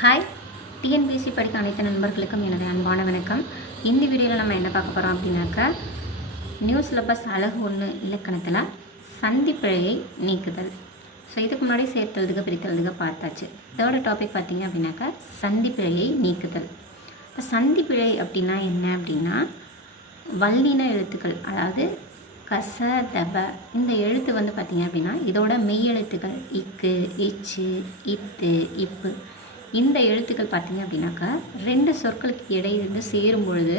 Hi TNPSC படிக்க அனைத்து நண்பர்களுக்கும் எனது அன்பான வணக்கம். இந்த வீடியோவில் நம்ம என்ன பார்க்க போகிறோம் அப்படின்னாக்கா நியூ சிலபஸ் அழகு ஒன்று இலக்கணத்தில் சந்திப்பிழையை நீக்குதல். ஸோ இதுக்கு முன்னாடி சேர்த்தெழுதுக பிரித்தெழுதுக பார்த்தாச்சு. இதோட டாபிக் பார்த்தீங்க அப்படின்னாக்கா சந்திப்பிழையை நீக்குதல். இப்போ சந்திப்பிழை அப்படின்னா என்ன அப்படின்னா வல்லின எழுத்துக்கள் அதாவது கச தப இந்த எழுத்து வந்து பார்த்திங்க அப்படின்னா இதோட மெய் எழுத்துக்கள் இக்கு இச்சு இத்து இப்பு. இந்த எழுத்துக்கள் பார்த்தீங்க அப்படின்னாக்கா ரெண்டு சொற்களுக்கு இடையிலிருந்து சேரும் பொழுது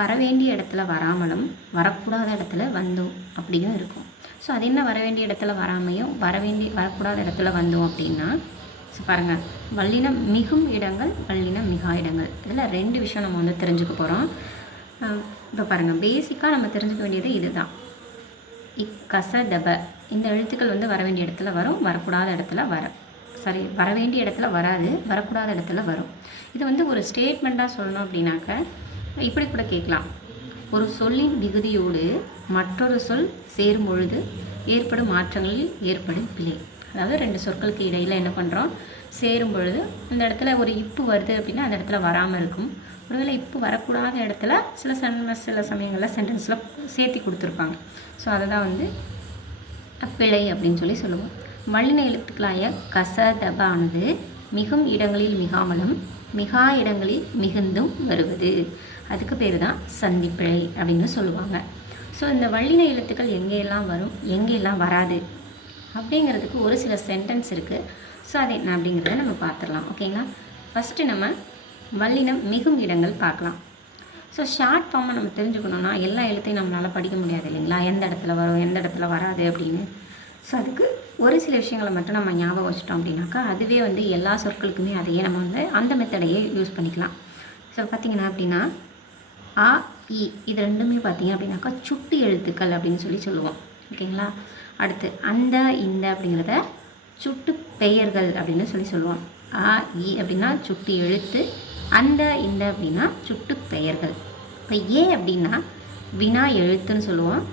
வர வேண்டிய இடத்துல வராமலும் வரக்கூடாத இடத்துல வந்தும் அப்படியும் இருக்கும். ஸோ அது என்ன வர வேண்டிய இடத்துல வராமையும் வர வேண்டிய வரக்கூடாத இடத்துல வந்தோம் அப்படின்னா ஸோ பாருங்கள் வல்லினம் மிகும் இடங்கள் வல்லினம் மிகா இடங்கள். இதில் ரெண்டு விஷயம் நம்ம வந்து தெரிஞ்சுக்க போகிறோம் இப்போ பாருங்கள் பேசிக்காக நம்ம தெரிஞ்சுக்க வேண்டியது இதுதான். இக் கச தப இந்த எழுத்துக்கள் வந்து வர வேண்டிய இடத்துல வரும் வரக்கூடாத இடத்துல வர. சாரி வர வேண்டிய இடத்துல வராது வரக்கூடாத இடத்துல வரும். இது வந்து ஒரு ஸ்டேட்மெண்ட்டாக சொல்லணும் அப்படின்னாக்க இப்படி கூட கேட்கலாம். ஒரு சொல்லின் விகுதியோடு மற்றொரு சொல் சேரும் பொழுது ஏற்படும் மாற்றங்களில் ஏற்படும் பிழை. அதாவது ரெண்டு சொற்களுக்கு இடையில் என்ன பண்ணுறோம் சேரும் பொழுது அந்த இடத்துல ஒரு இப்பு வருது அப்படின்னா அந்த இடத்துல வராமல் இருக்கும். ஒருவேளை இப்பு வரக்கூடாத இடத்துல சில சன் சில சமயங்களில் சென்டென்ஸில் சேர்த்தி கொடுத்துருப்பாங்க. ஸோ அதை தான் வந்து பிழை அப்படின்னு சொல்லி சொல்லுவோம். மல்லின எழுத்துக்களாய கச ஆனது மிகும் இடங்களில் மிகாமலும் மிகா இடங்களில் மிகுந்தும் வருவது. அதுக்கு பேர் தான் சந்திப்பிழை அப்படின்னு சொல்லுவாங்க. ஸோ இந்த வல்லின எழுத்துக்கள் எங்கேயெல்லாம் வரும் எங்கெல்லாம் வராது அப்படிங்கிறதுக்கு ஒரு சில சென்டென்ஸ் இருக்குது ஸோ அது என்ன அப்படிங்கிறத நம்ம பார்த்துடலாம். ஓகேங்களா ஃபஸ்ட்டு நம்ம வல்லினம் மிகும் இடங்கள் பார்க்கலாம். ஸோ ஷார்ட் ஃபார்மை நம்ம தெரிஞ்சுக்கணுன்னா எல்லா எழுத்தையும் நம்மளால் படிக்க முடியாது இல்லைங்களா? எந்த இடத்துல வரும் எந்த இடத்துல வராது அப்படின்னு. ஸோ அதுக்கு ஒரு சில விஷயங்களை மட்டும் நம்ம ஞாபகம் வச்சிட்டோம் அப்படின்னாக்கா அதுவே வந்து எல்லா சொற்களுக்குமே அதையே நம்ம வந்து அந்த மெத்தடையே யூஸ் பண்ணிக்கலாம். ஸோ பார்த்திங்கன்னா அப்படின்னா ஆ இ இது ரெண்டுமே பார்த்தீங்க அப்படின்னாக்கா சுட்டு எழுத்துக்கள் அப்படின்னு சொல்லி சொல்லுவோம். ஓகேங்களா அடுத்து அந்த இந்த அப்படிங்கிறத சுட்டு பெயர்கள் அப்படின்னு சொல்லி சொல்லுவோம். ஆ இ அப்படின்னா சுட்டு எழுத்து அந்த இந்த அப்படின்னா சுட்டு பெயர்கள். இப்போ ஏ அப்படின்னா வினா எழுத்துன்னு சொல்லுவோம்.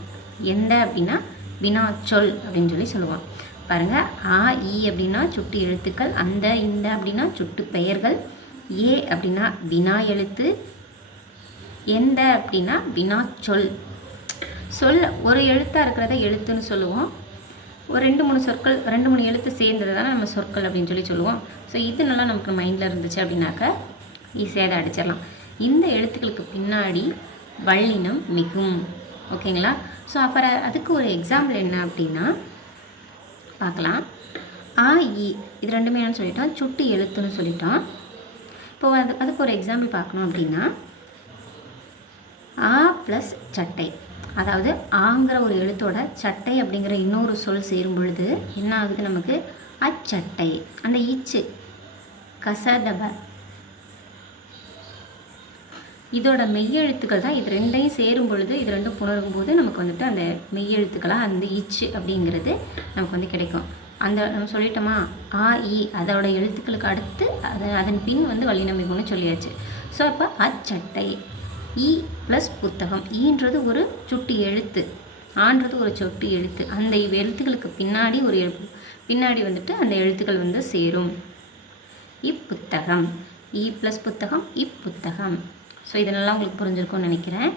எந்த அப்படின்னா வினாச்சொல் அப்படின்னு சொல்லி சொல்லுவோம் பாருங்கள் ஆ இ அப்படின்னா சுட்டு எழுத்துக்கள் அந்த இந்த அப்படின்னா சுட்டு பெயர்கள் ஏ அப்படின்னா வினா எழுத்து எந்த அப்படின்னா வினா சொல் சொல் ஒரு எழுத்தாக இருக்கிறத எழுத்துன்னு சொல்லுவோம். ஒரு ரெண்டு மூணு சொற்கள் ரெண்டு மூணு எழுத்து சேர்ந்தது தானே நம்ம சொற்கள் அப்படின்னு சொல்லி சொல்லுவோம். ஸோ இது நல்லா நமக்கு மைண்டில் இருந்துச்சு அப்படின்னாக்கா ஈஸியாக அதை அடிச்சிடலாம். இந்த எழுத்துக்களுக்கு பின்னாடி வல்லினம் மிகும். ஓகேங்களா? ஸோ அப்புறம் அதுக்கு ஒரு எக்ஸாம்பிள் என்ன அப்படின்னா பார்க்கலாம். ஆ இ இது ரெண்டுமே என்னன்னு சொல்லிட்டோம். சுட்டு எழுத்துன்னு சொல்லிட்டோம். இப்போது அது அதுக்கு ஒரு எக்ஸாம்பிள் பார்க்கணும் அப்படின்னா ஆ ப்ளஸ் சட்டை. அதாவது ஆங்கிற ஒரு எழுத்தோட சட்டை அப்படிங்கிற இன்னொரு சொல் சேரும் பொழுது என்ன ஆகுது நமக்கு? அச்சட்டை. அந்த இச்சு கசதப இதோட மெய்யெழுத்துக்கள் தான் இது ரெண்டையும் சேரும் பொழுது இது ரெண்டும் புணரும் போது நமக்கு வந்துட்டு அந்த மெய்யெழுத்துக்களாக அந்த இச்சு அப்படிங்கிறது நமக்கு வந்து கிடைக்கும். அந்த நம்ம சொல்லிட்டோமா? ஆ இ அதோட எழுத்துக்களுக்கு அடுத்து அது அதன் பின் வந்து வல்லினமிகும்னு சொல்லியாச்சு. ஸோ அப்போ அச்சட்டை. இ ப்ளஸ் புத்தகம். ஈன்றது ஒரு சுட்டி எழுத்து. ஆன்றது ஒரு சொட்டு எழுத்து. அந்த எழுத்துக்களுக்கு பின்னாடி ஒரு எழு பின்னாடி வந்துட்டு அந்த எழுத்துக்கள் வந்து சேரும். இப்புத்தகம். இ ப்ளஸ் புத்தகம் இப்புத்தகம். ஸோ இதெல்லாம் உங்களுக்கு புரிஞ்சிருக்கும்னு நினைக்கிறேன்.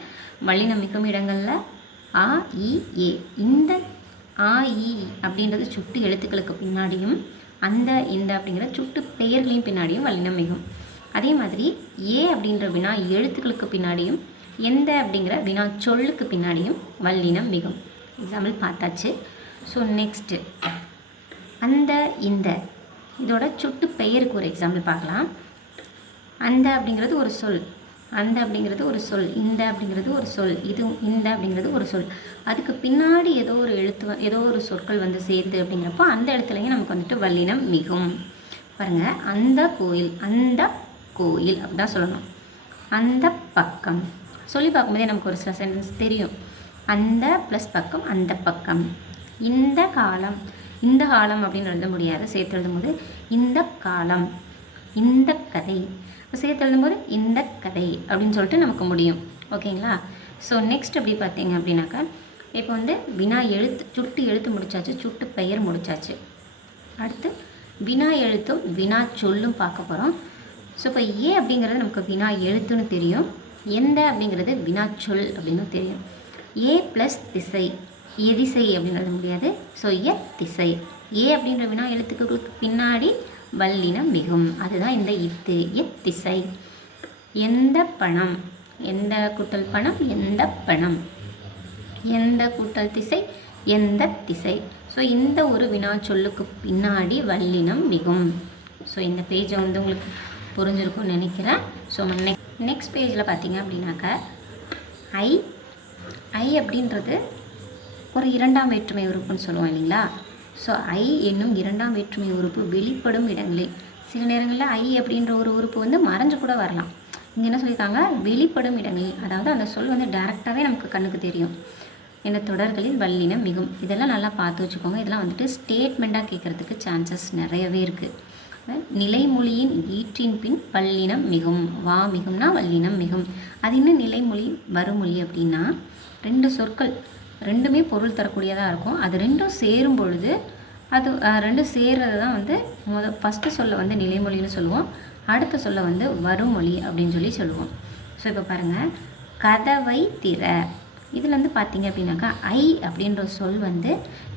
வல்லினம் மிகும் இடங்களில் ஆ இ ஏ. இந்த ஆ இ அப்படின்றது சுட்டு எழுத்துக்களுக்கு பின்னாடியும் அந்த இந்த அப்படிங்கிற சுட்டு பெயர்களையும் பின்னாடியும் வல்லினம் மிகும் அதே மாதிரி ஏ அப்படின்ற வினா எழுத்துக்களுக்கு பின்னாடியும் எந்த அப்படிங்கிற வினா சொல்லுக்கு பின்னாடியும் வல்லினம் மிகும் எக்ஸாம்பிள் பார்த்தாச்சு. ஸோ நெக்ஸ்ட்டு அந்த இந்த. இதோட சுட்டு பெயருக்கு ஒரு எக்ஸாம்பிள் பார்க்கலாம். அந்த அப்படிங்கிறது ஒரு சொல். அந்த அப்படிங்கிறது ஒரு சொல் இந்த அப்படிங்கிறது ஒரு சொல் இது இந்த அப்படிங்கிறது ஒரு சொல். அதுக்கு பின்னாடி ஏதோ ஒரு எழுத்து ஏதோ ஒரு சொற்கள் வந்து சேர்த்து அப்படிங்கிறப்போ அந்த இடத்துலையும் நமக்கு வந்துட்டு வல்லினம் மிகும். பாருங்கள் அந்த கோயில் அந்த கோயில் அப்படிதான் சொல்லணும். அந்த பக்கம். சொல்லி பார்க்கும்போதே நமக்கு ஒரு சில சென்டென்ஸ் தெரியும். அந்த ப்ளஸ் பக்கம் அந்த பக்கம். இந்த காலம் இந்த காலம் அப்படின்னு எழுத முடியாது. சேர்த்து எழுதும்போது இந்த காலம் இந்த கதை சேர்த்து எழுதும்போது இந்த கதை அப்படின்னு சொல்லிட்டு நமக்கு முடியும். ஓகேங்களா? ஸோ நெக்ஸ்ட் எப்படி பார்த்தீங்க அப்படின்னாக்கா இப்போ வந்து வினா எழுத்து சுட்டு எழுத்து முடிச்சாச்சு சுட்டு பெயர் முடிச்சாச்சு. அடுத்து வினா எழுத்தும் வினா சொல்லும் பார்க்க போகிறோம் ஸோ இப்போ ஏ அப்படிங்கிறது நமக்கு வினா எழுத்துன்னு தெரியும். எந்த அப்படிங்கிறது வினா சொல் அப்படின்னு தெரியும். ஏ ப்ளஸ் திசை எதிசை அப்படின்னு எழுத முடியாது. ஸோ எ திசை. ஏ அப்படின்ற வினா எழுத்துக்கு பின்னாடி வல்லினம் மிகும். அதுதான் இந்த இத்து எத் திசை எந்த பணம் எந்த கூட்டல் பணம் எந்த பணம். எந்த கூட்டல் திசை எந்த திசை. ஸோ இந்த ஒரு வினா சொல்லுக்கு பின்னாடி வல்லினம் மிகும். ஸோ இந்த பேஜை வந்து உங்களுக்கு புரிஞ்சிருக்கும்னு நினைக்கிறேன். ஸோ நெக் நெக்ஸ்ட் பேஜில் பார்த்தீங்க அப்படின்னாக்கா ஐ ஐ அப்படின்றது ஒரு இரண்டாம் வேற்றுமை உறுப்புன்னு சொல்லுவோம் இல்லைங்களா? ஸோ ஐ என்னும் இரண்டாம் வேற்றுமை உறுப்பு வெளிப்படும் இடங்களில் சில நேரங்களில் ஐ அப்படின்ற ஒரு உறுப்பு வந்து மறைஞ்சு கூட வரலாம். இங்கே என்ன சொல்லியிருக்காங்க? வெளிப்படும் இடங்களில் அதாவது அந்த சொல் வந்து டேரெக்டாகவே நமக்கு கண்ணுக்கு தெரியும். இந்த தொடர்களில் வல்லினம் மிகும். இதெல்லாம் நல்லா பார்த்து வச்சுக்கோங்க. இதெல்லாம் வந்துட்டு ஸ்டேட்மெண்ட்டாக கேட்குறதுக்கு சான்சஸ் நிறையவே இருக்குது நிலைமொழியின் ஈற்றின் பின் வல்லினம் மிகும். வா மிகும்னா வல்லினம் மிகும். அது இன்னும் நிலைமொழி? வருமொழி அப்படின்னா ரெண்டு சொற்கள். ரெண்டுமே பொருள் தரக்கூடியதாக இருக்கும். அது ரெண்டும் சேரும் பொழுது அது ரெண்டும் சேர்றது தான் வந்து முத ஃபஸ்ட்டு சொல்ல வந்து நிலைமொழின்னு சொல்லுவோம். அடுத்த சொல்ல வந்து வருமொழி அப்படின்னு சொல்லி சொல்லுவோம். ஸோ இப்போ பாருங்கள் கதவை திற. இதுலேருந்து பார்த்தீங்க அப்படின்னாக்கா ஐ அப்படின்ற சொல் வந்து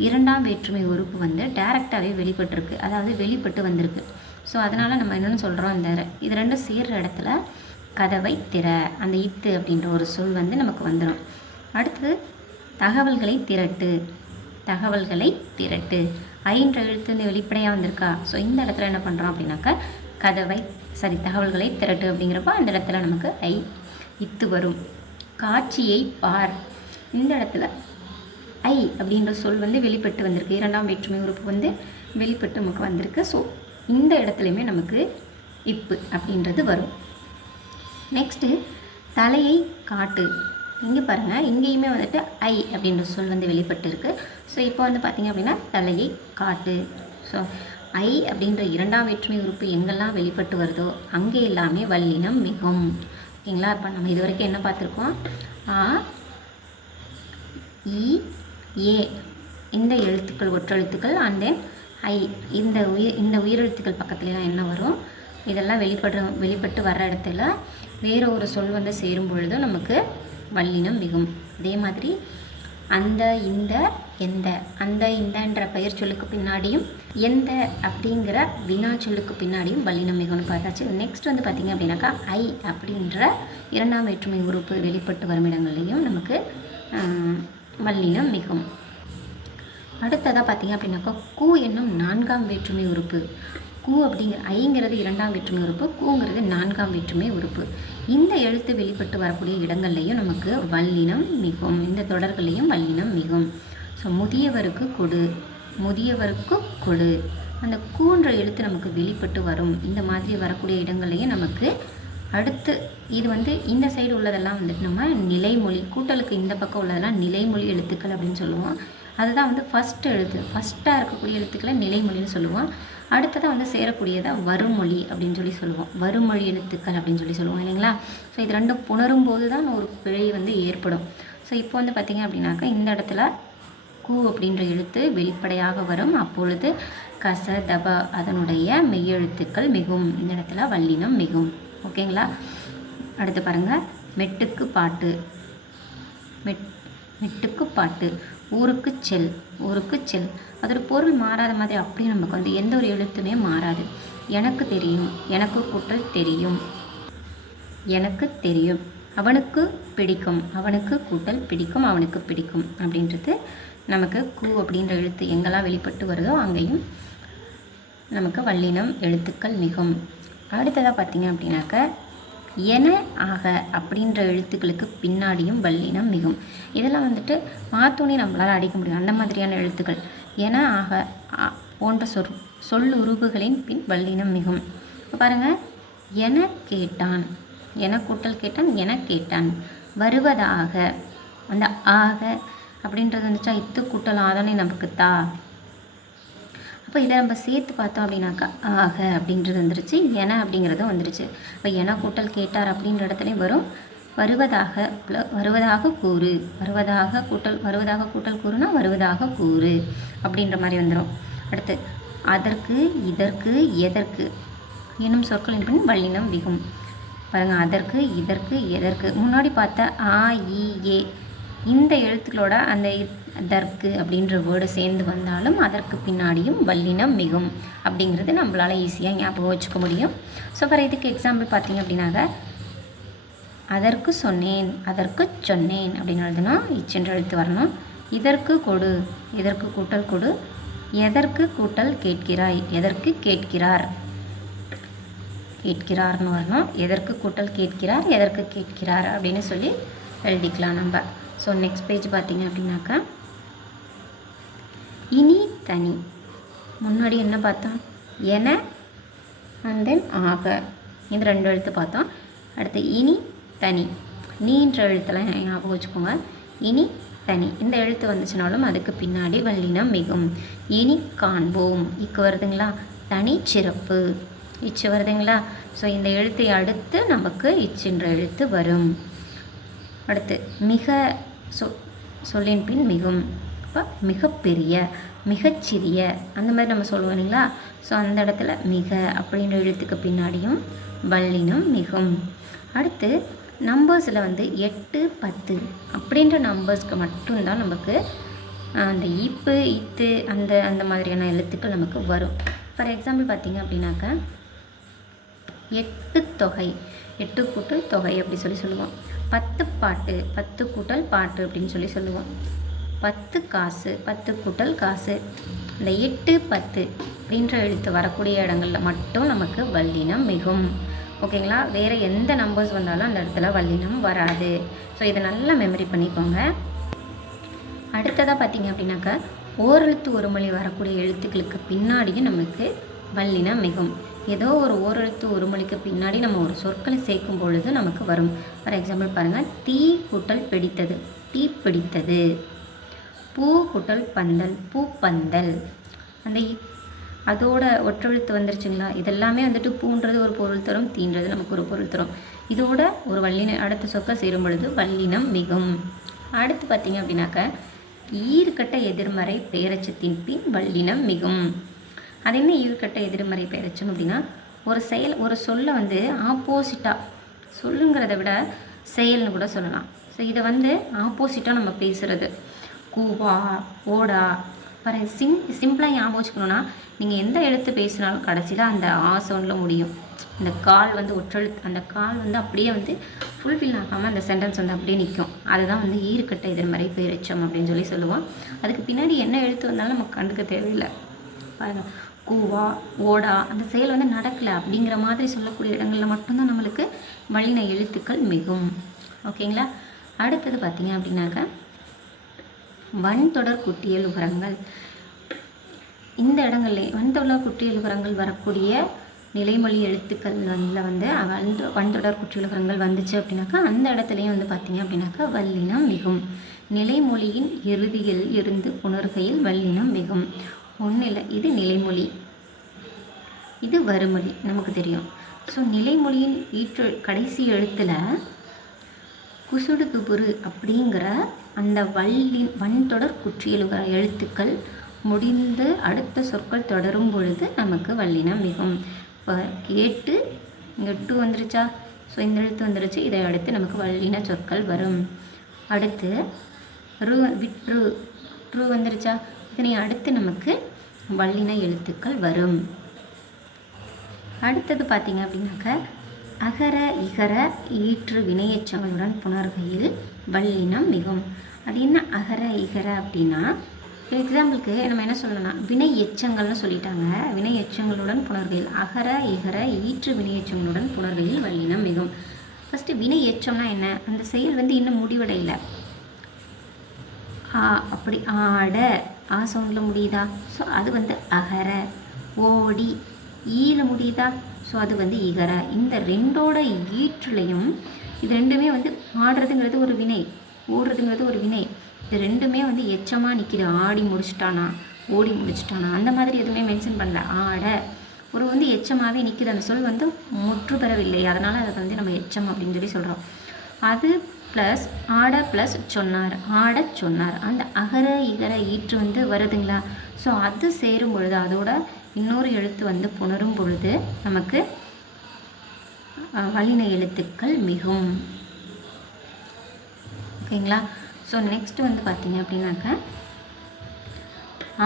இரண்டாம் வேற்றுமை உறுப்பு வந்து டைரெக்டாகவே வெளிப்பட்டிருக்கு. அதாவது வெளிப்பட்டு வந்திருக்கு. ஸோ அதனால் நம்ம என்னென்னு சொல்கிறோம் இந்த இது ரெண்டும் சேர்ற இடத்துல கதவை திற. அந்த இத்து அப்படின்ற ஒரு சொல் வந்து நமக்கு வந்துடும் அடுத்தது தகவல்களை திரட்டு. தகவல்களை திரட்டு. ஐன்ற எழுத்து வந்து வெளிப்படையாக வந்திருக்கா? ஸோ இந்த இடத்துல என்ன பண்ணுறோம் அப்படின்னாக்கா கதவை சரி தகவல்களை திரட்டு அப்படிங்கிறப்போ அந்த இடத்துல நமக்கு ஐ இத்து வரும். காட்சியை பார். இந்த இடத்துல ஐ அப்படின்ற சொல் வந்து வெளிப்பட்டு வந்திருக்கு. இரண்டாம் வேற்றுமை உறுப்பு வந்து வெளிப்பட்டு நமக்கு வந்திருக்கு. ஸோ இந்த இடத்துலையுமே நமக்கு இப்பு அப்படின்றது வரும். நெக்ஸ்ட்டு தலையை காட்டு. இங்கே பாருங்கள் இங்கேயுமே வந்துட்டு ஐ அப்படின்ற சொல் வந்து வெளிப்பட்டு இருக்கு ஸோ இப்போ வந்து பார்த்திங்க அப்படின்னா தலையை காட்டு. ஸோ ஐ அப்படின்ற இரண்டாம் வேற்றுமை உறுப்பு எங்கெல்லாம் வெளிப்பட்டு வருதோ அங்கே எல்லாமே வல்லினம் மிகும். ஓகேங்களா? இப்போ நம்ம இது வரைக்கும் என்ன பார்த்துருக்கோம்? ஆ இ ஏ. இந்த எழுத்துக்கள் ஒற்றெழுத்துக்கள் அண்ட் தென் ஐ இந்த உயிர் இந்த உயிரெழுத்துக்கள் பக்கத்துலலாம் என்ன வரும்? இதெல்லாம் வெளிப்படுற வெளிப்பட்டு வர்ற இடத்துல வேற ஒரு சொல் வந்து சேரும் பொழுது நமக்கு வல்லினம் மிகும். அதே மாதிரி அந்த இந்த எந்த. அந்த இந்தன்ற பெயர் சொல்லுக்கு பின்னாடியும் எந்த அப்படிங்கிற வினா சொல்லுக்கு பின்னாடியும் வல்லினம் மிகும்னு பார்த்தாச்சு. நெக்ஸ்ட் வந்து பார்த்திங்க அப்படின்னாக்கா ஐ அப்படின்ற இரண்டாம் வேற்றுமை உறுப்பு வெளிப்பட்டு வரும் இடங்கள்லையும் நமக்கு வல்லினம் மிகும். அடுத்ததாக பார்த்தீங்க அப்படின்னாக்கா கூ என்னும் நான்காம் வேற்றுமை உறுப்பு. கூ அப்படிங்கிற ஐங்கிறது இரண்டாம் வேற்றுமை உறுப்பு கூங்கிறது நான்காம் வேற்றுமை உறுப்பு. இந்த எழுத்து வெளிப்பட்டு வரக்கூடிய இடங்கள்லையும் நமக்கு வல்லினம் மிகும். இந்த தொடர்களையும் வல்லினம் மிகும். ஸோ முதியவருக்கு கொடு. முதியவருக்கு கொடு. அந்த கூன்ற எழுத்து நமக்கு வெளிப்பட்டு வரும். இந்த மாதிரி வரக்கூடிய இடங்கள்லையும் நமக்கு அடுத்து இது வந்து இந்த சைடு உள்ளதெல்லாம் வந்துட்டு நம்ம நிலைமொழி கூட்டலுக்கு இந்த பக்கம் உள்ளதெல்லாம் நிலைமொழி எழுத்துக்கள் அப்படின்னு சொல்லுவோம். அதுதான் வந்து ஃபஸ்ட் எழுத்து. ஃபஸ்ட்டாக இருக்கக்கூடிய எழுத்துக்களை நிலைமொழின்னு சொல்லுவோம். அடுத்ததாக வந்து சேரக்கூடியதாக வருமொழி அப்படின்னு சொல்லி சொல்லுவோம். வருமொழி எழுத்துக்கள் அப்படின்னு சொல்லி சொல்லுவோம் இல்லைங்களா? ஸோ இது ரெண்டும் புணரும் போது தான் ஒரு பிழை வந்து ஏற்படும். ஸோ இப்போ வந்து பார்த்திங்க அப்படின்னாக்கா இந்த இடத்துல கூ அப்படின்ற எழுத்து வெளிப்படையாக வரும். அப்பொழுது கச தப அதனுடைய மெய்யெழுத்துக்கள் மிகும். இந்த இடத்துல வல்லினம் மிகும். ஓகேங்களா? அடுத்து பாருங்கள் மெட்டுக்கு பாட்டு. மெட் மெட்டுக்கு பாட்டு. ஊருக்கு செல் ஊருக்கு செல். அதோட பொருள் மாறாத மாதிரி அப்படியே நமக்கு வந்து எந்த ஒரு எழுத்துமே மாறாது. எனக்கு தெரியும் எனக்கு குற்றல் தெரியும். எனக்கு தெரியும். அவனுக்கு பிடிக்கும் அவனுக்கு கூட்டல் பிடிக்கும் அவனுக்கு பிடிக்கும் அப்படின்றது நமக்கு கூ அப்படின்ற எழுத்து எங்கெல்லாம் வெளிப்பட்டு வருதோ அங்கேயும் நமக்கு வல்லினம் எழுத்துக்கள் மிகும். அடுத்ததாக பார்த்தீங்க அப்படின்னாக்க என ஆக அப்படின்ற எழுத்துக்களுக்கு பின்னாடியும் வல்லினம் மிகும். இதெல்லாம் வந்துட்டு மாத்தோனே நம்மளால் அடிக்க முடியும். அந்த மாதிரியான எழுத்துக்கள். என ஆக போன்ற சொல் சொல் உருவுகளின் பின் வல்லினம் மிகும். இப்போ பாருங்கள் என கேட்டான். என கூட்டல் கேட்டான் என கேட்டான். வருவதாக. அந்த ஆக அப்படின்றது வந்துச்சா? இத்து கூட்டல் ஆதனை நமக்கு தா. அப்போ இதை நம்ம சேர்த்து பார்த்தோம் அப்படின்னாக்கா ஆக அப்படின்றது வந்துருச்சு என அப்படிங்கிறதும் வந்துருச்சு. இப்போ என கூட்டல் கேட்டார் அப்படின்ற இடத்துலையும் வரும். வருவதாக வருவதாக கூறு. வருவதாக கூட்டல் வருவதாக கூட்டல் கூறுனா வருவதாக கூறு அப்படின்ற மாதிரி வந்துடும் அடுத்து அதற்கு இதற்கு எதற்கு? எனும் சொற்களின் பின் வல்லினம் மிகும் பாருங்கள் அதற்கு இதற்கு எதற்கு? முன்னாடி பார்த்த ஆ இ ஏ. இந்த எழுத்துக்களோட அந்த தற்கு அப்படின்ற வேர்டு சேர்ந்து வந்தாலும் அதற்கு பின்னாடியும் வல்லினம் மிகும் அப்படிங்கிறது நம்மளால் ஈஸியாக ஞாபகம் வச்சுக்க முடியும். ஸோ ஃபார் இதுக்கு எக்ஸாம்பிள் பார்த்தீங்க அப்படின்னாக்க அதற்கு சொன்னேன் அதற்கு சொன்னேன் அப்படின்னு எழுதுனா இச்சென்று எழுத்து வரணும். இதற்கு கொடு இதற்கு கூட்டல் கொடு எதற்கு கூட்டல் கேட்கிறாய் எதற்கு கேட்கிறார்? கேட்கிறார்னு வரணும். எதற்கு கூட்டல் கேட்கிறார் எதற்கு கேட்கிறார்? அப்படின்னு சொல்லி எழுதிக்கலாம் நம்ம. ஸோ நெக்ஸ்ட் பேஜ் பார்த்தீங்க அப்படின்னாக்கா இனி தனி. முன்னாடி என்ன பார்த்தோம்? என அண்ட் தென் ஆக. இந்த ரெண்டு எழுத்து பார்த்தோம். அடுத்து இனி தனி. நீன்ற எழுத்தெல்லாம் ஞாபகம் வச்சுக்கோங்க. இனி தனி. இந்த எழுத்து வந்துச்சுனாலும் அதுக்கு பின்னாடி வல்லினம் மிகும். இனி காண்போம். இக்கு வருதுங்களா? தனி சிறப்பு. இச்சு வருதுங்களா? ஸோ இந்த எழுத்தை அடுத்து நமக்கு இச்சுன்ற எழுத்து வரும். அடுத்து மிக சொ சொல்லின் பின் மிகும் அப்போ மிகப்பெரிய மிகச்சிறிய அந்த மாதிரி நம்ம சொல்லுவோம் இல்லைங்களா? ஸோ அந்த இடத்துல மிக அப்படின்ற எழுத்துக்கு பின்னாடியும் வல்லினம் மிகும். அடுத்து நம்பர்ஸில் வந்து எட்டு பத்து அப்படின்ற நம்பர்ஸ்க்கு மட்டும்தான் நமக்கு அந்த இப்பு இத்து அந்த அந்த மாதிரியான எழுத்துக்கள் நமக்கு வரும். ஃபார் எக்ஸாம்பிள் பார்த்தீங்க அப்படின்னாக்கா எட்டு தொகை எட்டு கூட்டல் தொகை அப்படி சொல்லி சொல்லுவோம். பத்து பாட்டு பத்து கூட்டல் பாட்டு அப்படின்னு சொல்லி சொல்லுவோம். பத்து காசு பத்து கூட்டல் காசு. இந்த எட்டு பத்து அப்படின்ற எழுத்து வரக்கூடிய இடங்களில் மட்டும் நமக்கு வல்லினம் மிகும். ஓகேங்களா? வேறு எந்த நம்பர்ஸ் வந்தாலும் அந்த இடத்துல வல்லினம் வராது. ஸோ இதை நல்லா மெமரி பண்ணிக்கோங்க. அடுத்ததாக பார்த்தீங்க அப்படின்னாக்கா ஓரெழுத்து ஒரு மொழி வரக்கூடிய எழுத்துக்களுக்கு பின்னாடியும் நமக்கு வல்லினம் மிகும். ஏதோ ஒரு ஓரெழுத்து ஒரு மொழிக்கு பின்னாடி நம்ம ஒரு சொற்களை சேர்க்கும் பொழுது நமக்கு வரும். ஃபார் எக்ஸாம்பிள் பாருங்கள் தீ குட்டல் பிடித்தது. தீ பிடித்தது. பூ குட்டல் பந்தல். பூ பந்தல். அந்த அதோட ஒற்றெழுத்து வந்துருச்சுங்களா? இதெல்லாமே வந்துட்டு பூன்றது ஒரு பொருள் தரும் தீன்றது நமக்கு ஒரு பொருள் தரும். இதோட ஒரு வல்லின அடுத்த சொற்க சேரும் பொழுது வல்லினம் மிகும். அடுத்து பார்த்தீங்க அப்படின்னாக்க ஈர்க்கட்ட எதிர்மறை பேரச்சத்தின் பின் வல்லினம் மிகும். அது என்ன ஈர்க்கட்ட எதிர்மறை பெயரச்சம் அப்படின்னா ஒரு செயல் ஒரு சொல்லை வந்து ஆப்போசிட்டாக சொல்லுங்கிறத விட செயல்னு கூட சொல்லலாம். ஸோ இதை வந்து ஆப்போசிட்டாக நம்ம பேசுகிறது கூவா ஓடா பாரு சிம் சிம்பிளாக ஞாபகம் வச்சுக்கணுன்னா நீங்கள் எந்த எழுத்து பேசினாலும் கடைசியில் அந்த ஆ சவுண்டில் முடியும். இந்த கால் வந்து ஒற்றெழுத்து அந்த கால் வந்து அப்படியே வந்து ஃபுல்ஃபில் ஆகாமல் அந்த சென்டென்ஸ் வந்து அப்படியே நிற்கும் அதுதான் வந்து ஈர்க்கட்ட எதிர்மறை பேரிச்சம் அப்படின்னு சொல்லி சொல்லுவோம். அதுக்கு பின்னாடி என்ன எழுத்து வந்தாலும் நமக்கு கண்டுக்க தேவையில்லை. பாருங்கள் கூவா ஓடா அந்த செயல் வந்து நடக்கலை அப்படிங்கிற மாதிரி சொல்லக்கூடிய இடங்களில் மட்டும்தான் நம்மளுக்கு மலின எழுத்துக்கள் மிகும். ஓகேங்களா? அடுத்தது பார்த்தீங்க அப்படின்னாக்கா வன்தொடர் குட்டியல் உரங்கள் இந்த இடங்கள்ல வன்தொடர் குட்டியல் உரங்கள் வரக்கூடிய நிலைமொழி எழுத்துக்கள் வந்து வந்து வன் வன்தொடர் குற்றியல் வந்துச்சு அப்படின்னாக்கா அந்த இடத்துலையும் வந்து பார்த்தீங்க அப்படின்னாக்கா வல்லினம் மிகும். நிலைமொழியின் இறுதியில் இருந்து உணர்கையில் வல்லினம் மிகும். ஒன்றும் இல்லை இது நிலைமொழி. இது வறுமொழி. நமக்கு தெரியும். ஸோ நிலைமொழியின் ஈற்று கடைசி எழுத்தில் குசுடுகுபுரு அப்படிங்கிற அந்த வள்ளி வன்தொடர் குற்றியலுகிற எழுத்துக்கள் முடிந்து அடுத்த சொற்கள் தொடரும் பொழுது நமக்கு வல்லினம் மிகும். இப்போ கேட்டு இங்கே டூ வந்துருச்சா? ஸோ இந்த எழுத்து வந்துருச்சு. இதை அடுத்து நமக்கு வல்லின சொற்கள் வரும். அடுத்து ரு விட்ரு ட்ரூ வந்துருச்சா? இதனை அடுத்து நமக்கு வல்லின எழுத்துக்கள் வரும். அடுத்தது பார்த்தீங்க அப்படின்னாக்க அகர இகர ஈற்று வினையெச்சங்களுடன் புணர்கையில் வல்லினம் மிகும். அது என்ன அகர இகர அப்படின்னா எக்ஸாம்பிளுக்கு நம்ம என்ன சொல்லணும்னா வினை எச்சங்கள்னு சொல்லிட்டாங்க. வினை எச்சங்களுடன் புணர்கையில் அகர இகர ஈற்று வினை எச்சங்களுடன் புணர்கையில் வல்லினம் மிகும். ஃபஸ்ட்டு வினை எச்சம்னா என்ன? அந்த செயல் வந்து இன்னும் முடிவடையலை. ஆ அப்படி ஆட ஆ சவுண்டில் முடியுதா? ஸோ அது வந்து அகர ஓடி ஈல முடியுதா? ஸோ அது வந்து இகர. இந்த ரெண்டோட ஈற்றுலையும் இது ரெண்டுமே வந்து ஆடுறதுங்கிறது ஒரு வினை ஓடுறதுங்கிறது ஒரு வினை. இது ரெண்டுமே வந்து எச்சமாக நிற்கிது ஆடி முடிச்சிட்டானா ஓடி முடிச்சிட்டானா. அந்த மாதிரி எதுவுமே மென்ஷன் பண்ணல. ஆட. ஒரு வந்து எச்சமாகவே நிற்கிது அந்த சொல் வந்து முற்று பெறவில்லை அதனால் அதை வந்து நம்ம எச்சம் அப்படின்னு சொல்லி சொல்கிறோம் அது ப்ளஸ் ஆட ப்ளஸ் சொன்னார். ஆட சொன்னார். அந்த அகர இகர ஈற்று வந்து வருதுங்களா? ஸோ அது சேரும் பொழுது அதோட இன்னொரு எழுத்து வந்து புணரும் பொழுது நமக்கு வலின எழுத்துக்கள் மிகும். ஓகேங்களா? ஸோ நெக்ஸ்ட் வந்து பார்த்தீங்க அப்படின்னாக்க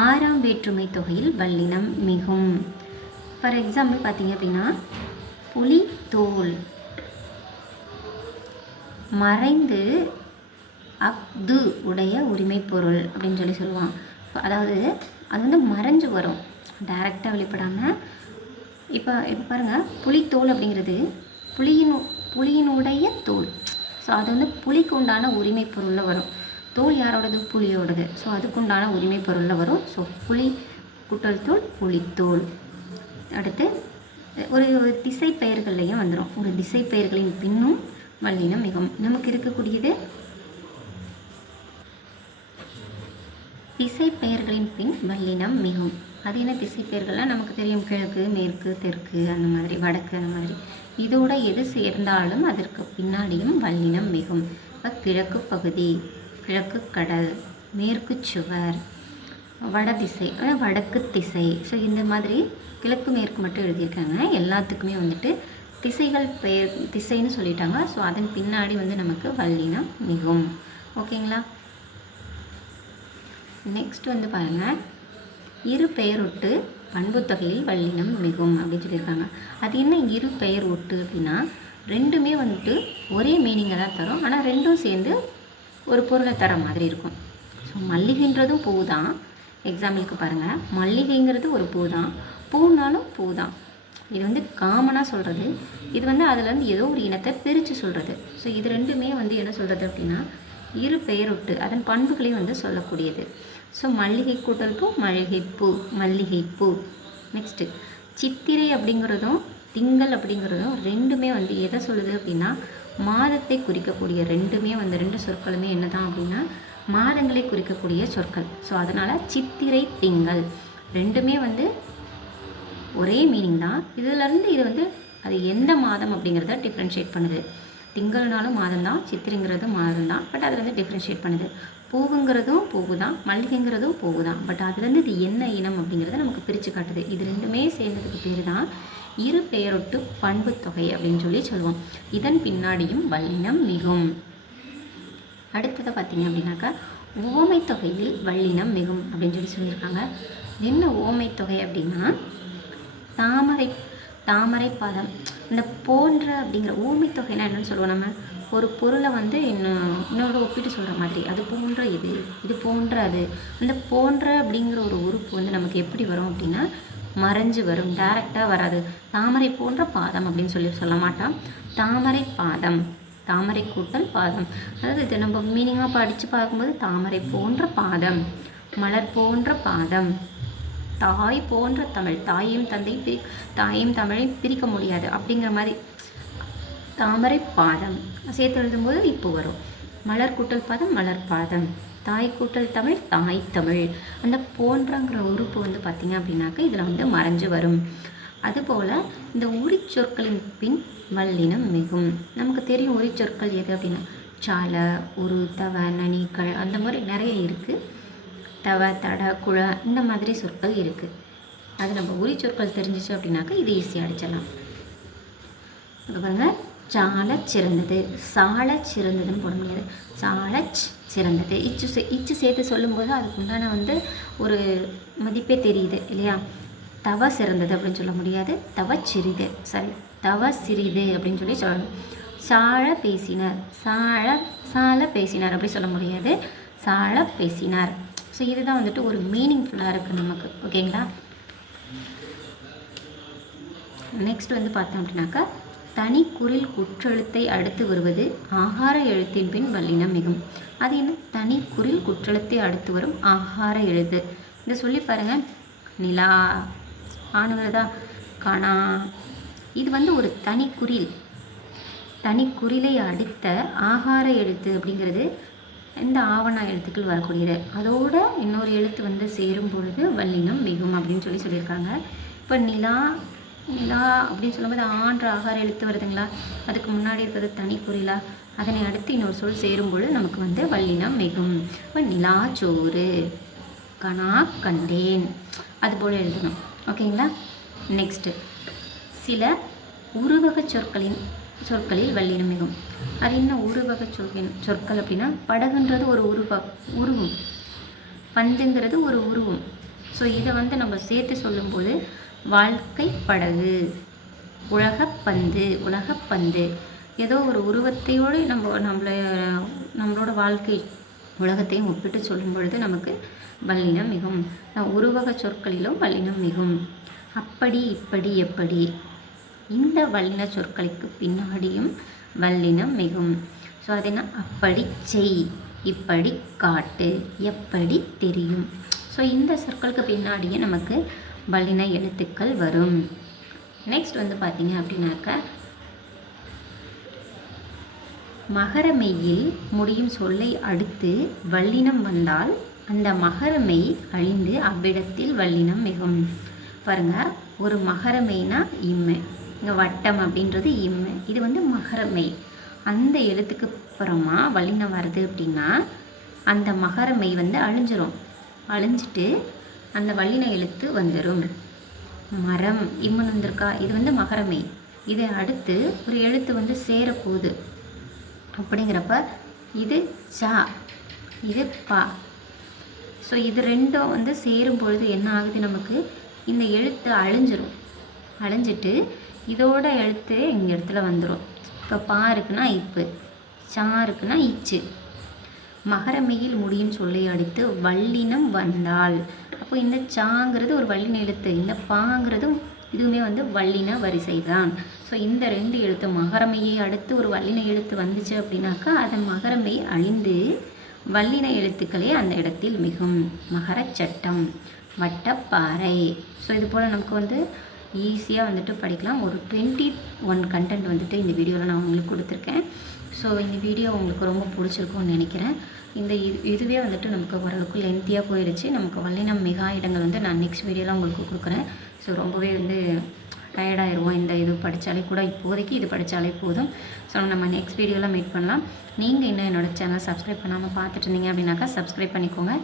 ஆறாம் வேற்றுமை தொகையில் வல்லினம் மிகும். ஃபார் எக்ஸாம்பிள் பார்த்தீங்க அப்படின்னா புலி தோல். மறைந்து அஃது உடைய உரிமை பொருள் அப்படின்னு சொல்லி சொல்லுவான் அதாவது அது வந்து மறைஞ்சு வரும். டைரெக்டாக வெளிப்படாமல் இப்போ இப்போ பாருங்கள் புலித்தோல் அப்படிங்கிறது புலியின் புலியினுடைய தோல். ஸோ அது வந்து புலிக்கு உண்டான உரிமை பொருளில் வரும். தோல் யாரோடது? புலியோடது. ஸோ அதுக்குண்டான உரிமை பொருளில் வரும். ஸோ புலி குட்டல் தோல் புலித்தோல். அடுத்து ஒரு ஒரு திசை பெயர்கள்லையும் வந்துடும் ஒரு திசை பெயர்களின் பின்னும் வல்லினம் மிகவும் நமக்கு இருக்கக்கூடியது. திசை பெயர்களின் பின் வல்லினம் மிகவும். அது என்ன திசை பெயர்கள்லாம் நமக்கு தெரியும் கிழக்கு மேற்கு தெற்கு அந்த மாதிரி வடக்கு அந்த மாதிரி. இதோட எது சேர்ந்தாலும் அதற்கு பின்னாடியும் வல்லினம் மிகும். இப்போ கிழக்கு பகுதி கிழக்கு கடல் மேற்கு சுவர் வடதிசை அதாவது வடக்கு திசை. ஸோ இந்த மாதிரி கிழக்கு மேற்கு மட்டும் எழுதியிருக்காங்க. எல்லாத்துக்குமே வந்துட்டு திசைகள் பெயர் திசைன்னு சொல்லிட்டாங்க. ஸோ அதன் பின்னாடி வந்து நமக்கு வல்லினம் மிகும். ஓகேங்களா? நெக்ஸ்ட் வந்து பாருங்கள் இரு பெயரொட்டு பண்புத்தொகையில் வல்லினம் மிகும் அப்படின்னு சொல்லியிருக்காங்க. அது என்ன இரு பெயர் ஒட்டு அப்படின்னா ரெண்டுமே வந்துட்டு ஒரே மீனிங்கை தான் தரும். ஆனால் ரெண்டும் சேர்ந்து ஒரு பொருளை தர மாதிரி இருக்கும். ஸோ மல்லிகைன்றதும் பூ தான். எக்ஸாம்பிளுக்கு பாருங்கள் மல்லிகைங்கிறது ஒரு பூ தான். பூனாலும் பூ தான். இது வந்து காமனாக சொல்கிறது இது வந்து அதுலேருந்து ஏதோ ஒரு இனத்தை பிரித்து சொல்கிறது ஸோ இது ரெண்டுமே வந்து என்ன சொல்கிறது அப்படின்னா இரு பெயரொட்டு அதன் பண்புகளையும் வந்து சொல்லக்கூடியது. ஸோ மல்லிகை கூட்டல் பூ மல்லிகைப்பூ மல்லிகைப்பூ நெக்ஸ்ட்டு சித்திரை அப்படிங்கிறதும் திங்கள் அப்படிங்கிறதும் ரெண்டுமே வந்து எதை சொல்லுது அப்படின்னா மாதத்தை குறிக்கக்கூடிய ரெண்டுமே வந்து ரெண்டு சொற்களுமே என்ன தான் அப்படின்னா மாதங்களை குறிக்கக்கூடிய சொற்கள். ஸோ அதனால் சித்திரை திங்கள் ரெண்டுமே வந்து ஒரே மீனிங் தான். இதுலேருந்து இது வந்து அது எந்த மாதம் அப்படிங்கிறத டிஃப்ரென்ஷியேட் பண்ணுது. திங்கள்னாலும் மாதம் தான் சித்திரைங்கிறது மாதம் தான் பட் அதில் வந்து டிஃப்ரென்ஷியேட் பண்ணுது. பூவுங்கிறதும் பூவு தான் மல்லிகைங்கிறதும் பூவு தான் பட் அதுலேருந்து இது என்ன இனம் அப்படிங்கிறத நமக்கு பிரித்து காட்டுது. இது ரெண்டுமே சேர்ந்ததுக்கு பேர் தான் இரு பெயரொட்டு பண்பு தொகை அப்படின்னு சொல்லி சொல்லுவோம். இதன் பின்னாடியும் வல்லினம் மிகும். அடுத்ததை பார்த்தீங்க அப்படின்னாக்கா ஓமை தொகையில் வல்லினம் மிகும் அப்படின்னு சொல்லி சொல்லியிருக்காங்க. என்ன ஓமை தொகை அப்படின்னா தாமரை தாமரை பதம். இந்த போன்ற அப்படிங்கிற ஊமை என்னென்னு என்னன்னு சொல்லுவோம் நம்ம. ஒரு பொருளை வந்து இன்னும் இன்னொரு ஒப்பிட்டு சொல்கிற மாதிரி. அது போன்ற இது இது போன்ற அது. அந்த போன்ற அப்படிங்கிற ஒரு உறுப்பு வந்து நமக்கு எப்படி வரும் அப்படின்னா மறைஞ்சு வரும். டைரெக்டாக வராது. தாமரை போன்ற பாதம் அப்படின்னு சொல்லி சொல்ல மாட்டான் தாமரை பாதம். தாமரை கூட்டல் பாதம். அதாவது இது நம்ம மீனிங்காக படித்து பார்க்கும்போது தாமரை போன்ற பாதம் மலர் போன்ற பாதம். தாய் போன்ற தமிழ் தாயையும் தந்தையும் பிரி தாயும் தமிழையும் பிரிக்க முடியாது. அப்படிங்கிற மாதிரி தாமரை பாதம். சேர்த்து எழுதும்போது இப்போ வரும். மலர் கூட்டல் பாதம் மலர் பாதம். தாய் கூட்டல் தமிழ் தாய் தமிழ். அந்த போன்றங்கிற உறுப்பு வந்து பார்த்திங்க அப்படின்னாக்க இதில் வந்து மறைஞ்சு வரும். அதுபோல் இந்த உரிச்சொற்களின் பின் வல்லினம் மிகும். நமக்கு தெரியும் உரிச்சொற்கள் எது அப்படின்னா சால உரு தவ நனிகள் அந்த மாதிரி நிறைய இருக்குது தவ தட குழ இந்த மாதிரி சொற்கள் இருக்குது அது நம்ம உரி சொற்கள் தெரிஞ்சிச்சு அப்படின்னாக்கா இது ஈஸியாக அடிச்சிடலாம். இங்க பாருங்க. சால சிறந்தது. சால சிறந்ததுன்னு போட முடியாது. சால சிறந்தது. இச்சு சே இச்சு சேர்த்து சொல்லும்போது அதுக்கு உண்டான வந்து ஒரு மதிப்பே தெரியுது இல்லையா? தவ சிறந்தது அப்படின்னு சொல்ல முடியாது. தவ சிறிது. சாரி. தவ சிறிது அப்படின்னு சொல்லி சொல்லணும். சாழ பேசினார். சாழ சால பேசினார் அப்படி சொல்ல முடியாது. சாழ பேசினார். ஸோ இதுதான் வந்துட்டு ஒரு மீனிங்ஃபுல்லாக இருக்குது நமக்கு. ஓகேங்களா நெக்ஸ்ட் வந்து பார்த்தோம் அப்படின்னாக்கா தனி குரில் குற்றெழுத்தை அடுத்து வருவது ஆகார எழுத்தின் பின் வல்லினம் மிகும். அது என்ன? தனி குரில் குற்றெழுத்தை அடுத்து வரும் ஆகார எழுத்து. இதை சொல்லி பாருங்க. நிலா ஆணுகிறதா காணா. இது வந்து ஒரு தனி குரில். தனி குறிலை அடுத்த ஆகார எழுத்து அப்படிங்கிறது இந்த ஆவண எழுத்துக்கள் வரக்கூடியது. அதோட இன்னொரு எழுத்து வந்து சேரும் பொழுது வல்லினம் மிகும் அப்படின்னு சொல்லி சொல்லியிருக்காங்க. இப்போ நிலா நிலா அப்படின்னு சொல்லும்போது ஆன்ற ஆகார எழுத்து வருதுங்களா? அதுக்கு முன்னாடி இருக்கிறது தனி குறிலா அதனை அடுத்து இன்னொரு சொல் சேரும் பொழுது நமக்கு வந்து வல்லினம் மிகும். இப்போ நிலா சோறு கனா கண்டேன். அதுபோல் எழுதணும். ஓகேங்களா? நெக்ஸ்ட்டு சில உருவக சொற்களின் சொற்களில் வல்லினம் மிகும் அது என்ன உருவக சொற்கள் சொற்கள் அப்படின்னா படகுன்றது ஒரு உருவ உருவம். பந்துங்கிறது ஒரு உருவம். ஸோ இதை வந்து நம்ம சேர்த்து சொல்லும்போது வாழ்க்கை படகு உலகப்பந்து உலகப்பந்து ஏதோ ஒரு உருவத்தையோடு நம்ம நம்மளை நம்மளோட வாழ்க்கை உலகத்தையும் ஒப்பிட்டு சொல்லும் பொழுது நமக்கு வல்லினம் மிகும் உருவக சொற்களிலும் வல்லினம் மிகும் அப்படி இப்படி எப்படி? இந்த வல்லின சொற்களுக்கு பின்னாடியும் வல்லினம் மிகும். ஸோ அது என்ன? அப்படி செய் இப்படி காட்டு எப்படி தெரியும். ஸோ இந்த சொற்களுக்கு பின்னாடியே நமக்கு வல்லின எழுத்துக்கள் வரும். நெக்ஸ்ட் வந்து பார்த்தீங்க அப்படின்னாக்கா மகரமெய்யில் முடியும் சொல்லை அடுத்து வல்லினம் வந்தால் அந்த மகரமெய் அழிந்து அவ்விடத்தில் வல்லினம் மிகும். பாருங்கள் ஒரு மகரமெய்னா இம்மை. இங்கே வட்டம் அப்படின்றது இம்மை இது வந்து மகரமை. அந்த எழுத்துக்கு அப்புறமா வல்லினம் வருது அப்படின்னா அந்த மகரமை வந்து அழிஞ்சிரும். அழிஞ்சிட்டு அந்த வல்லின எழுத்து வந்துடும் மரம் இம்மன் வந்திருக்கா? இது வந்து மகரமை. இதை அடுத்து ஒரு எழுத்து வந்து சேரப்போகுது. அப்படிங்கிறப்ப இது சா இது பா. ஸோ இது ரெண்டும் வந்து சேரும் பொழுது என்ன ஆகுது நமக்கு? இந்த எழுத்து அழிஞ்சிரும். அழிஞ்சிட்டு இதோட எழுத்து இங்கே இடத்துல வந்துடும் இப்போ பா இருக்குன்னா இப்பு சா இருக்குன்னா இச்சு. மகரமையில் முடியும் சொல்லி அடித்து வல்லினம் வந்தால் அப்போ இந்த சாங்கிறது ஒரு வல்லின எழுத்து. இந்த பாங்கிறதும் இதுவுமே வந்து வல்லின வரிசை தான் ஸோ இந்த ரெண்டு எழுத்து மகரமையை அடுத்து ஒரு வல்லின எழுத்து வந்துச்சு அப்படின்னாக்கா அதன் மகரமை அழிந்து வல்லின எழுத்துக்களே அந்த இடத்தில் மிகும். மகரச்சட்டம் வட்டப்பாறை ஸோ இது போல் நமக்கு வந்து ஈஸியாக வந்துட்டு படிக்கலாம். ஒரு டுவெண்ட்டி ஒன் கண்டென்ட் வந்துட்டு இந்த வீடியோவில் நான் உங்களுக்கு கொடுத்துருக்கேன். ஸோ இந்த வீடியோ உங்களுக்கு ரொம்ப பிடிச்சிருக்கும்னு நினைக்கிறேன். இந்த இது இதுவே வந்துட்டு நமக்கு ஓரளவுக்கு லென்த்தியாக போயிடுச்சு நமக்கு வல்லினம் மிகா இடங்கள் வந்து நான் நெக்ஸ்ட் வீடியோலாம் உங்களுக்கு கொடுக்குறேன். ஸோ ரொம்பவே வந்து டயர்டாயிருவோம். இந்த இது படித்தாலே கூட இப்போதைக்கு இது படித்தாலே போதும். ஸோ நம்ம நெக்ஸ்ட் வீடியோவில் மீட் பண்ணலாம். நீங்கள் இன்னும் என்னோடய சேனல் சப்ஸ்கிரைப் பண்ணாமல் பார்த்துட்டு இருந்தீங்க அப்படின்னாக்கா சப்ஸ்கிரைப் பண்ணிக்கோங்க.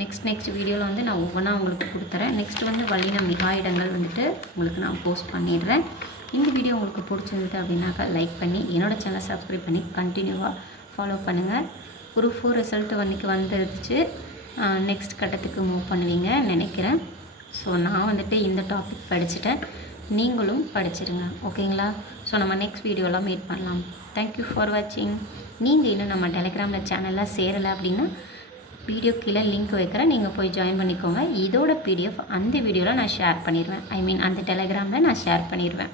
நெக்ஸ்ட் நெக்ஸ்ட் வீடியோவில் வந்து நான் ஒவ்வொன்றா உங்களுக்கு கொடுத்துறேன். நெக்ஸ்ட் வந்து வல்லினம் மிகா இடங்கள் வந்துட்டு உங்களுக்கு நான் போஸ்ட் பண்ணிடுறேன். இந்த வீடியோ உங்களுக்கு பிடிச்சிருந்தது அப்படின்னாக்கா லைக் பண்ணி என்னோடய சேனலை சப்ஸ்கிரைப் பண்ணி கண்டினியூவாக ஃபாலோ பண்ணுங்கள் ஒரு ஃபோர் ரிசல்ட்டு அன்றைக்கி வந்துருச்சு. நெக்ஸ்ட் கட்டத்துக்கு மூவ் பண்ணுவீங்க நினைக்கிறேன். ஸோ நான் வந்துட்டு இந்த டாபிக் படிச்சுட்டேன். நீங்களும் படிச்சிருங்க ஓகேங்களா? ஸோ நம்ம நெக்ஸ்ட் வீடியோலாம் மீட் பண்ணலாம். தேங்க்யூ ஃபார் வாட்சிங் நீங்கள் இன்னும் நம்ம டெலிகிராமில் சேனலில் சேரலை அப்படின்னா வீடியோ கீழே லிங்க் வைக்கிறேன் நீங்கள் போய் ஜாயின் பண்ணிக்கோங்க. இதோட பிடிஎஃப் அந்த வீடியோவில் நான் ஷேர் பண்ணிடுவேன். ஐ மீன் அந்த டெலிகிராமில் நான் ஷேர் பண்ணிடுவேன்.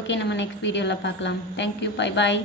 ஓகே நம்ம நெக்ஸ்ட் வீடியோவில் பார்க்கலாம். Thank you bye bye